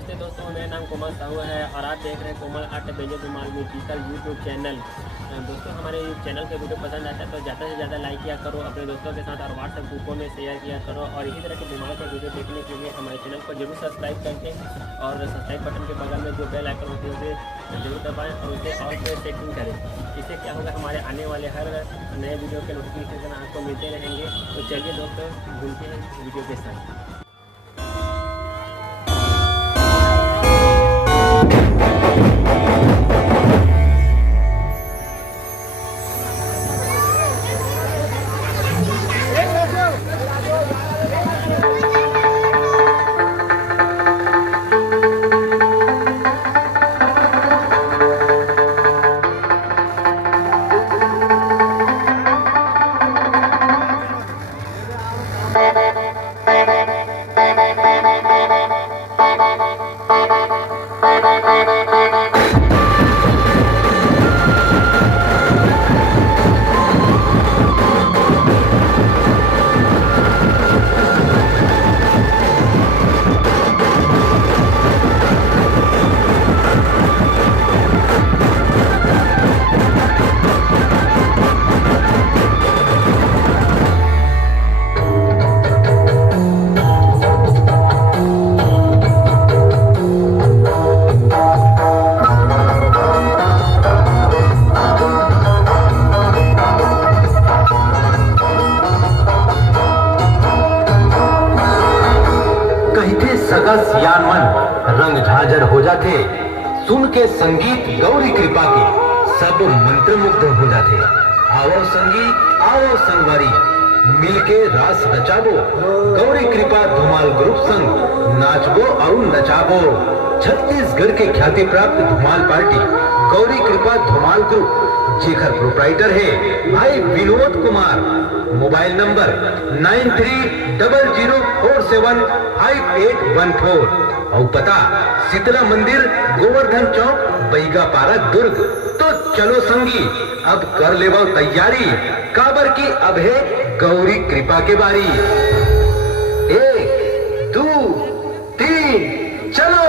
नमस्ते दोस्तों, मेरा नाम कोमल है और आप देख रहे हैं Komal art banjo Dhumal musical YouTube channel. दोस्तों हमारे चैनल के वीडियो पसंद आता है तो ज़्यादा से ज़्यादा लाइक किया करो अपने दोस्तों के साथ और व्हाट्सएप ग्रुपों में शेयर किया करो। और इसी तरह के धुमाल का वीडियो देखने के लिए हमारे चैनल को जरूर सब्सक्राइब करके और सब्सक्राइब बटन के बगल में जो बेल आइकन होती है उसे जरूर दबाएँ और उसे ऑल पे सेटिंग करें। इससे क्या होगा, हमारे आने वाले हर नए वीडियो के नोटिफिकेशन आपको मिलते रहेंगे। तो चलिए दोस्तों घूमते हैं वीडियो के साथ। सियानमन रंग झांझर हो जाते, सुन के संगीत गौरी कृपा के सब मंत्रमुग्ध हो जाते। आओ संगीत आओ संगवारी, मिलके रास रचाबो, गौरी कृपा धुमाल ग्रुप संग नाचबो और नचाबो। छत्तीसगढ़ के ख्याति प्राप्त धुमाल पार्टी गौरी कृपा धुमाल ग्रुप जेखर प्रोप्राइटर है भाई विनोद कुमार। मोबाइल नंबर 9300475814 और पता शीतला मंदिर गोवर्धन चौक बैगापारा दुर्ग। तो चलो संगी अब कर लेवा तैयारी, काबर की अब है गौरी कृपा के बारी। 1 2 3 चलो।